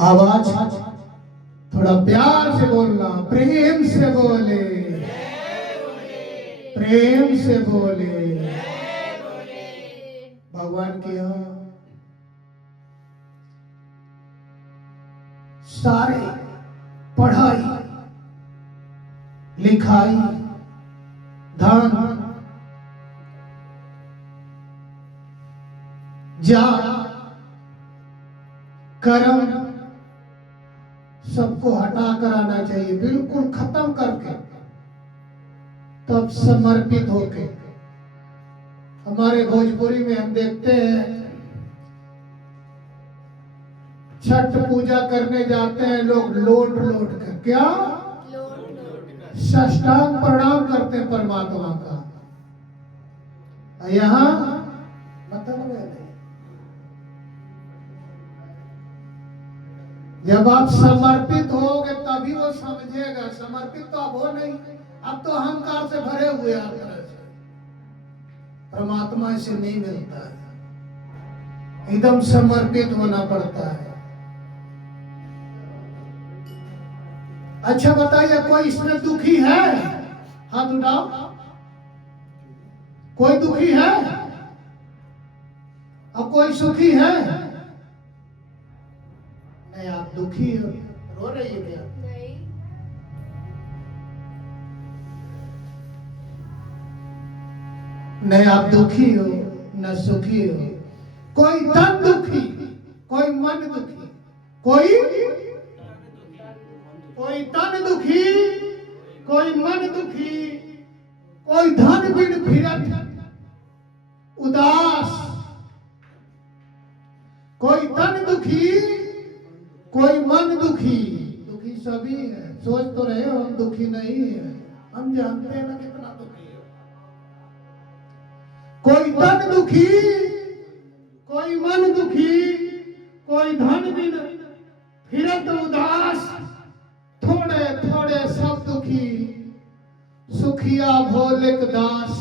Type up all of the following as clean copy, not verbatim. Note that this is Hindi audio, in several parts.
आवाज थोड़ा प्यार से बोलना, प्रेम से बोले, प्रेम से बोले। भगवान की सारे पढ़ाई लिखाई धन जा कर्म सबको हटा कर आना चाहिए, बिल्कुल खत्म करके तब समर्पित होके। हमारे भोजपुरी में हम देखते हैं छठ पूजा करने जाते हैं लोग लोट लोट कर, क्या साष्टांग प्रणाम करते हैं परमात्मा का। यहाँ मतलब है, जब आप समर्पित होगे तभी वो समझेगा। समर्पित तो अब हो नहीं, अब तो अहंकार से भरे हुए आप तरह से। परमात्मा से नहीं मिलता है, एकदम समर्पित होना पड़ता है। अच्छा बताइए, कोई इसमें दुखी है? हाथ उठाओ। कोई दुखी है? अब कोई सुखी है? नहीं, आप दुखी हो, रो रही है क्या? नहीं। नहीं, आप दुखी हो न सुखी हो। कोई तन दुखी, कोई मन दुखी, कोई तन दुखी, कोई मन दुखी, कोई धन बिन फिरत उदास। कोई तन दुखी, कोई मन दुखी। दुखी सभी है, सोच तो रहे हो हम दुखी नहीं है, हम जानते हैं ना कितना दुखी है। कोई तन दुखी, कोई मन दुखी, कोई धन बिन फिरत उदास। थोड़े थोड़े सब दुखी, सुखिया भोलेक दास।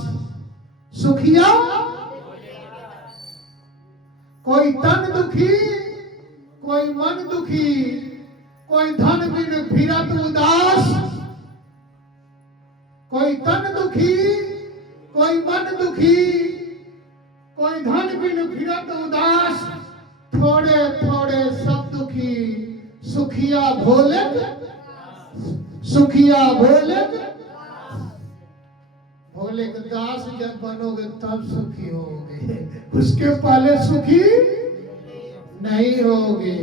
सुखिया कोई तन दुखी, कोई मन दुखी, कोई धन बिन फिरत उदास। कोई तन दुखी, कोई मन दुखी, कोई धन बिन फिरत उदास। थोड़े थोड़े सब दुखी, सुखिया भोलेक, सुखिया भोलेक, भोलेक दास। जब बनोगे तब सुखी होगे, उसके पहले सुखी नहीं होगे।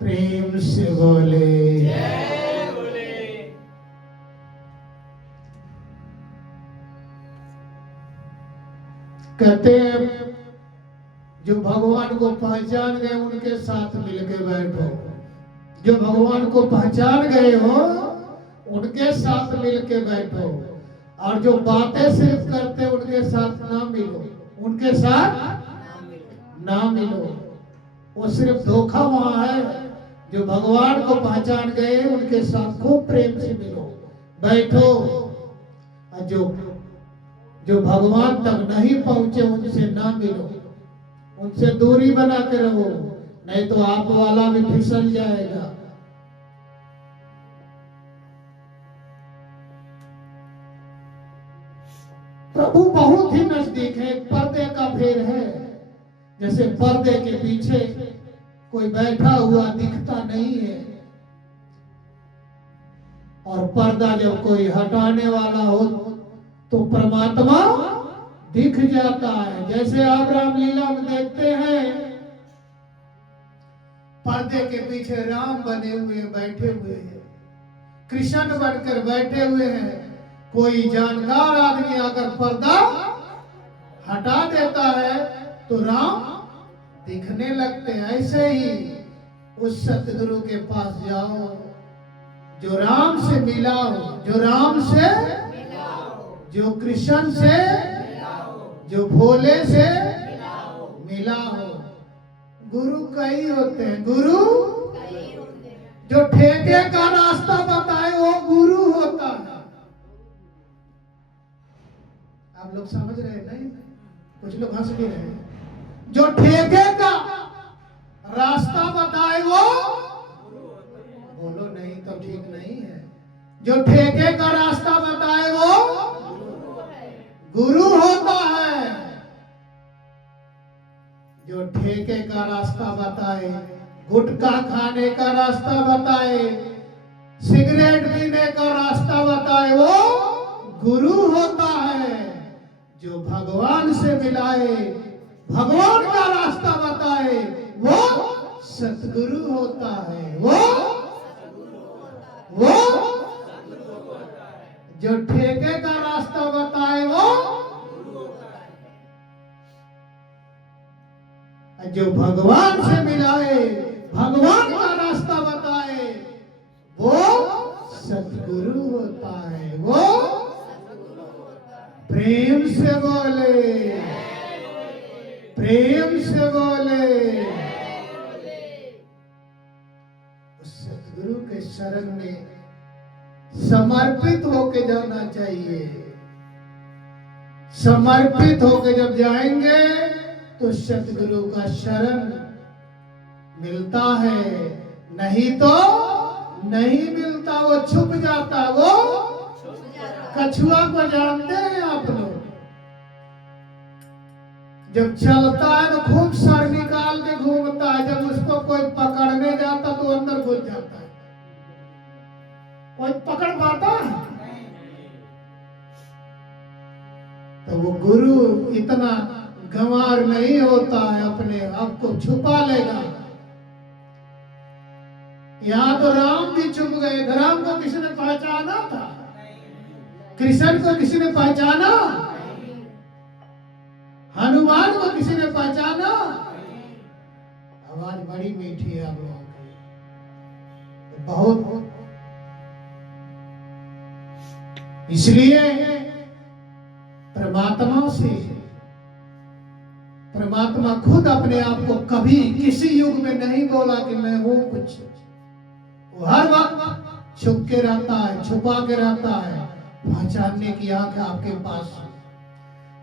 प्रेम से बोले, कहते हैं जो भगवान को पहचान गए उनके साथ मिलके बैठो। जो भगवान को पहचान गए हो उनके साथ मिलके बैठो, और जो बातें सिर्फ करते उनके साथ ना मिलो, उनके साथ ना मिलो। वो सिर्फ धोखा वहां है। जो भगवान को पहचान गए उनके साथ खूब प्रेम से मिलो, बैठो। और जो भगवान तक नहीं पहुंचे उनसे ना मिलो, उनसे दूरी बना के रहो, नहीं तो आप वाला भी फिसल जाएगा। प्रभु बहुत ही नजदीक है, पर्दे का फेर है। जैसे पर्दे के पीछे कोई बैठा हुआ दिखता नहीं है, और पर्दा जब कोई हटाने वाला हो तो परमात्मा दिख जाता है। जैसे आप रामलीला में देखते हैं, पर्दे के पीछे राम बने हुए बैठे हुए हैं, कृष्ण बनकर बैठे हुए हैं। कोई जानकार आदमी अगर पर्दा हटा देता है तो राम दिखने लगते हैं। ऐसे ही उस सतगुरु के पास जाओ जो राम से मिला हो, जो राम से, जो कृष्ण से, जो भोले से मिला हो। गुरु कई होते हैं, गुरु जो ठेके का रास्ता बताए वो गुरु होता है। आप लोग समझ रहे नहीं? कुछ लोग हंस भी रहे। जो ठेके का रास्ता बताए वो जो ठेके का रास्ता बताए वो गुरु होता है। जो ठेके का रास्ता बताए, गुटखा खाने का रास्ता बताए, सिगरेट पीने का रास्ता बताए वो गुरु होता है। जो भगवान से मिलाए, भगवान का रास्ता बताए वो सतगुरु होता है। वो जो ठेके का रास्ता बताए वो, जो भगवान से मिलाए, भगवान का रास्ता बताए वो सतगुरु होता है। वो प्रेम से बोले, प्रेम से बोले। उस सतगुरु के शरण में समर्पित होके जाना चाहिए। समर्पित होके जब जाएंगे तो सतगुरु का शरण मिलता है, नहीं तो नहीं मिलता, वो छुप जाता। वो कछुआ को जानते हैं आप लोग, जब चलता है तो खूब सर निकाल के घूमता है, जब उसको कोई पकड़ने जाता तो अंदर घुस जाता है। कोई पकड़ पाता है? तो वो गुरु इतना गंवार नहीं होता है, अपने आप को छुपा लेगा। यहाँ तो राम भी छुप गए। राम को किसी ने पहचाना था? कृष्ण को किसी ने पहचाना? हनुमान को किसी ने पहचाना? आवाज बड़ी मीठी है आप लोगों की, बहुत। इसलिए परमात्मा से, परमात्मा खुद अपने आप को कभी किसी युग में नहीं बोला कि मैं हूं कुछ। वो हर वक्त छुप के रहता है, छुपा के रहता है। पहचानने की आंख आपके पास।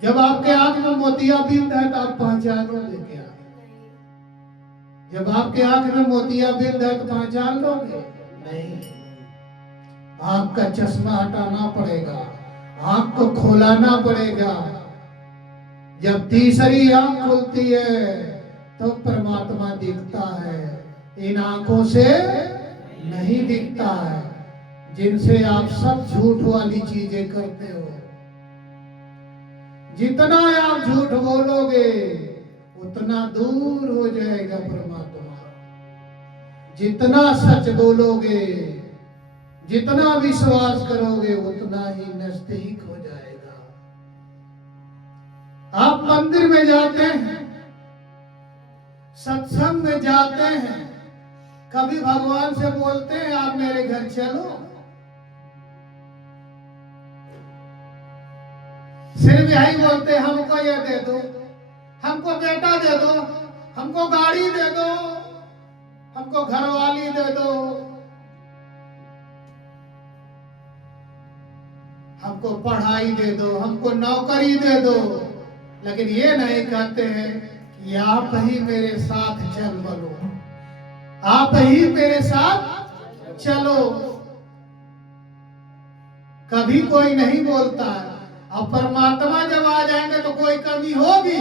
जब आपके आंख में मोतियाबिंद है तो आप पहचानोगे क्या? जब आपके आंख में मोतियाबिंद है तो पहचान लोगे? नहीं। आंख का चश्मा हटाना पड़ेगा, आंख को खोलाना पड़ेगा। जब तीसरी आंख खुलती है तो परमात्मा दिखता है। इन आंखों से नहीं दिखता है, जिनसे आप सब झूठ वाली चीजें करते हो। जितना आप झूठ बोलोगे उतना दूर हो जाएगा परमात्मा। जितना सच बोलोगे, जितना विश्वास करोगे उतना ही नजदीक हो जाएगा। आप मंदिर में जाते हैं, सत्संग में जाते हैं, कभी भगवान से बोलते हैं आप मेरे घर चलो? सिर्फ यही बोलते हैं हमको ये दे दो, हमको बेटा दे दो, हमको गाड़ी दे दो, हमको घरवाली दे दो, हमको पढ़ाई दे दो, हमको नौकरी दे दो। लेकिन ये नहीं कहते हैं कि आप ही मेरे साथ चल बलो, आप ही मेरे साथ चलो। कभी कोई नहीं बोलता है। अब परमात्मा जब आ जाएंगे तो कोई कमी होगी?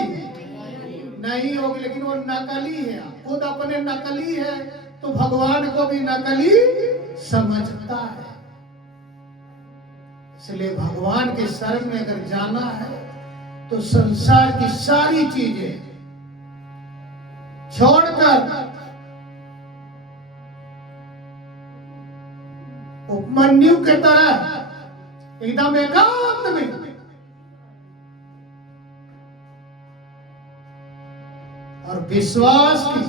नहीं होगी। लेकिन वो नकली है, खुद अपने नकली है तो भगवान को भी नकली समझता है। इसलिए भगवान के शरण में अगर जाना है तो संसार की सारी चीजें छोड़कर उपमन्यु के तरह एकदम एकांत में और विश्वास की